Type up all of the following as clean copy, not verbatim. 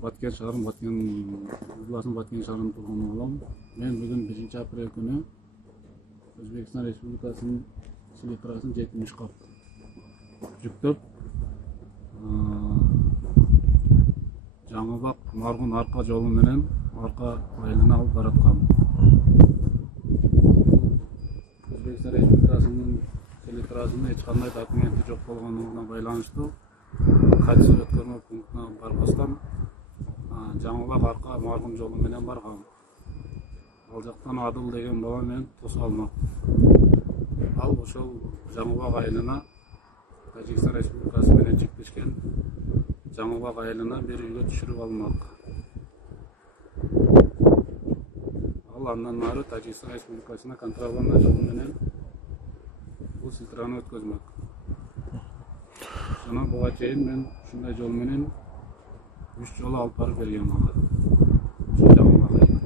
Баткен шаарым, Баткен областынын Баткен шаарынын тургуну болом. Мен бүгүн 1-апрель күнү Өзбекстан Республикасынын селекторасын 70 кап жүктөп Жаңыбак Маргун арка жолу менен арка айылына алып бараткам. Өзбекстан Республикасынын селекторасында эч кандай документи жок болгондугуна байланыштуу кайсы өткөрмө пунктуна барбастан Жаңыбак арка Маргун жолу менен баргам. Ал жактан Адыл деген бала менен тосуп алмак. Ал ошол Жаңыбак айылына Тажикстан Республикасы менен чектешкен Жаңыбак айылына бир үйгө түшүрүп алмак. Ал андан ары Тажикстан Республикасына контрабанда жолу менен бул селектораны өткөзмөк. Жана буга чейин мен ушундай жол менен 3 жолу алып барып бергем ага. Жаңыбак айылына.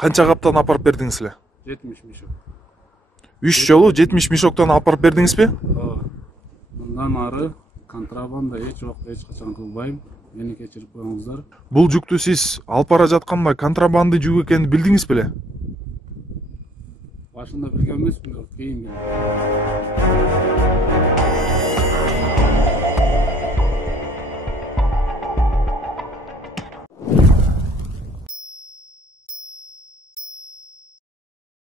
Канча каптан алып барып бердиңиз эле? 70 мешок. 3 жолу 70 мешоктон алып барып бердиңизби? Ооба. Мындан ары контрабанда эч убакта эч качан кылбайм. Мени кечирип коюңуздар. Бул жүктү сиз алып бара жатканда контрабанды жүк экенин билдиңиз беле? Башында билген эмесмин, кийин билдим.